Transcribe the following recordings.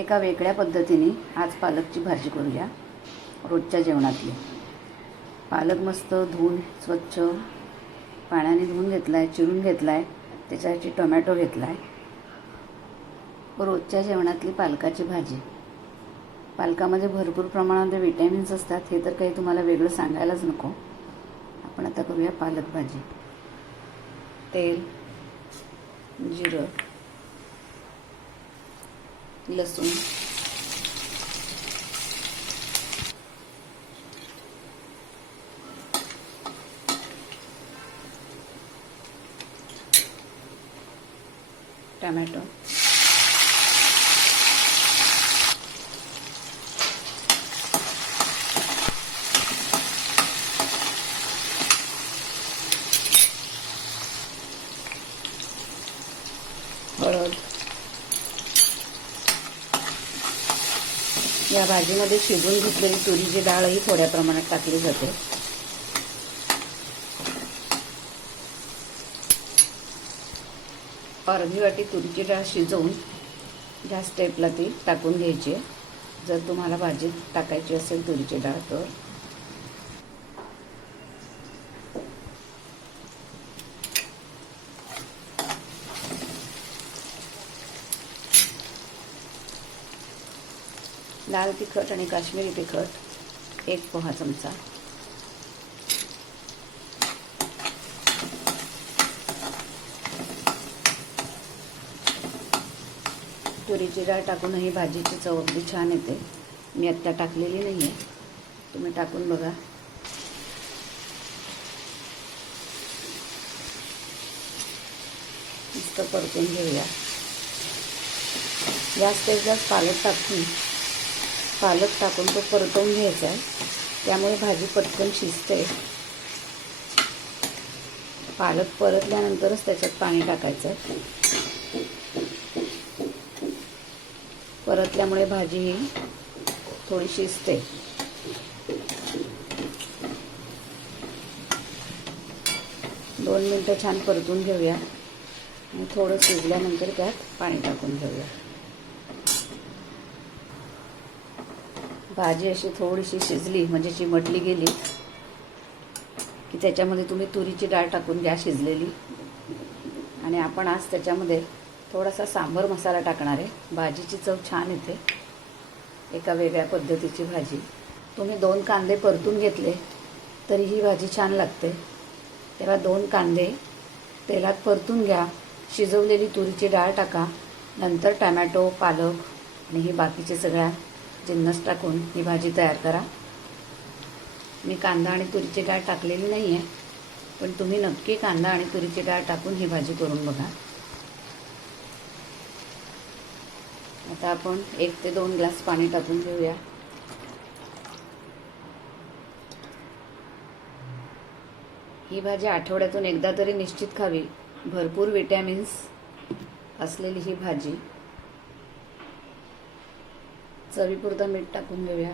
एका वेगळ्या पद्धतीने आज पालकची भाजी करूया रोजच्या जेवणातली. पालक मस्त धुवून स्वच्छ पाण्याने धुवून घेतला आहे चिरून घेतला आहे त्याच्यासाठी टोमॅटो घेतला आहे रोजच्या जेवणातली पालकाची भाजी. पालकामध्ये भरपूर प्रमाणामध्ये विटॅमिन्स असतात हे तर काही तुम्हाला वेगळं सांगायलाच नको. आपण आता करूया पालक भाजी. तेल जिरं लसूण. टमॅटो. हळद. या भाजीमध्ये शिजवून घेतलेली तुरीची डाळही थोड्या प्रमाणात टाकली जाते. अर्धी वाटी तुरीची डाळ शिजवून ह्या स्टेपला ती टाकून घ्यायची आहे. जर तुम्हाला भाजीत टाकायची असेल तुरीची डाळ तर लाल तिखट आणि काश्मीरी तिखट एक पोहा चमचा. तुरीची डाळ टाकूनही भाजीची चव अगदी छान येते. मी आत्ता टाकलेली नाही आहे तुम्ही टाकून बघा. मस्त परतून घेऊया. या स्टेजलाच पालक टाकून पालक टाकून तो परतवून घ्यायचा आहे. त्यामुळे भाजी पटकन शिजते. पालक परतल्यानंतरच त्याच्यात पाणी टाकायचं. परतल्यामुळे भाजी ही थोडी शिजते. दोन मिनटं छान परतून घेऊया. आणि थोडं शिजल्यानंतर त्यात पाणी टाकून घेऊया. भाजी अशी थोडीशी शिजली म्हणजे चिमटली गेली की त्याच्यामध्ये तुम्ही तुरीची डाळ टाकून घ्या शिजलेली. आणि आपण आज त्याच्यामध्ये थोडासा सांबर मसाला टाकणार आहे. भाजीची चव छान येते. एका वेगळ्या पद्धतीची भाजी. तुम्ही दोन कांदे परतून घेतले तरी ही भाजी छान लागते. तेव्हा दोन कांदे तेलात परतून घ्या. शिजवलेली तुरीची डाळ टाका. नंतर टमॅटो पालक आणि ही बाकीचे सगळ्या जिन्नस टाकून ही भाजी तयार करा. मी कांदा आणि तुरीची डाळ टाकलेली नाही आहे पण तुम्ही नक्की कांदा आणि तुरीची डाळ टाकून ही भाजी करून बघा. आता आपण एक ते दोन ग्लास पाणी टाकून घेऊया. ही भाजी आठवड्यातून एकदा तरी निश्चित खावी. भरपूर विटॅमिन्स असलेली ही भाजी चवीपुरतं मीठ टाकून घेऊया.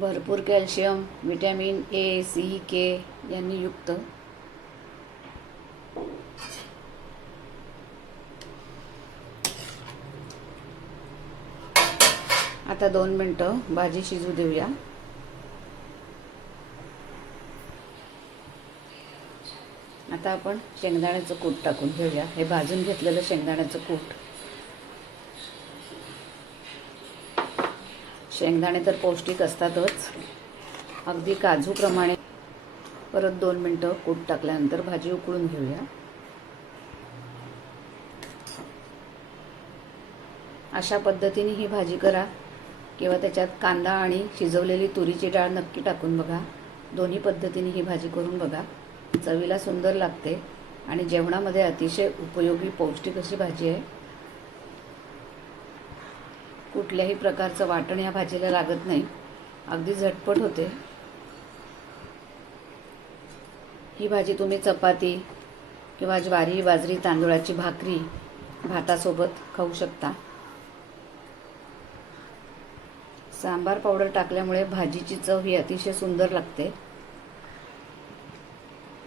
भरपूर calcium vitamin A C K यांनी युक्त. आता दोन मिनटं भाजी शिजू देऊया. आता आपण शेंगदाण्याचं कूट टाकून घेऊया. हे भाजून घेतलेलं शेंगदाण्याचं कूट. शेंगदाणे तर पौष्टिक असतातच. अगदी काजूप्रमाणे परत दोन मिनटं कूट टाकल्यानंतर भाजी उकळून घेऊया. अशा पद्धतीने ही भाजी करा किंवा त्याच्यात कांदा आणि शिजवलेली तुरीची डाळ नक्की टाकून बघा. दोन्ही पद्धतीने ही भाजी करून बघा. चवीला सुंदर लागते आणि जेवणामध्ये अतिशय उपयोगी पौष्टिक अशी भाजी आहे. कुठल्याही प्रकारचं वाटण या भाजीला लागत नाही. अगदी झटपट होते. ही भाजी तुम्ही चपाती किंवा ज्वारी बाजरी तांदूळाची भाकरी भातासोबत खाऊ शकता. सांबार पावडर टाकल्यामुळे भाजीची चव ही अतिशय सुंदर लागते.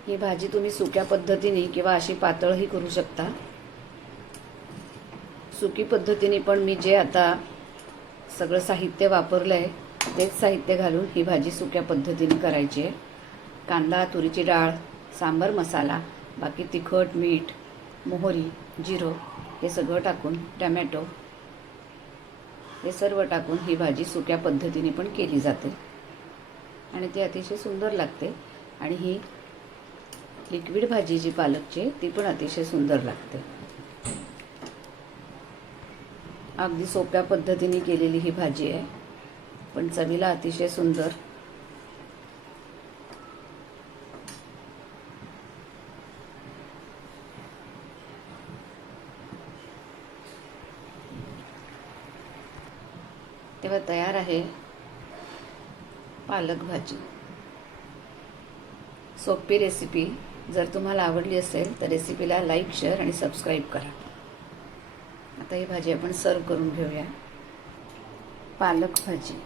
ही भाजी तुम्ही सुक्या पद्धतीने किंवा अशी पातळही करू शकता. सुकी पद्धतीने पण मी जे आता सगळं साहित्य वापरलं आहे तेच साहित्य घालून ही भाजी सुक्या पद्धतीने करायची आहे. कांदा तुरीची डाळ सांबार मसाला बाकी तिखट मीठ मोहरी जिरं हे सगळं टाकून टमॅटो हे सर्व टाकून ही भाजी सुक्या पद्धतीने पण केली जाते. आणि ती अतिशय सुंदर लागते आणि ही लिक्विड भाजी जी पालकची ती पण अतिशय सुंदर लागते. अगदी सोप्या पद्धतीने केलेली ही भाजी आहे. पण चवीला अतिशय सुंदर. तेव्हा तयार आहे पालक भाजी. सोपी रेसिपी जर तुम्हाला आवडली असेल तर रेसिपीला लाईक शेअर आणि सबस्क्राईब करा. आता ही भाजी आपण सर्व करून घेऊया. पालक भाजी.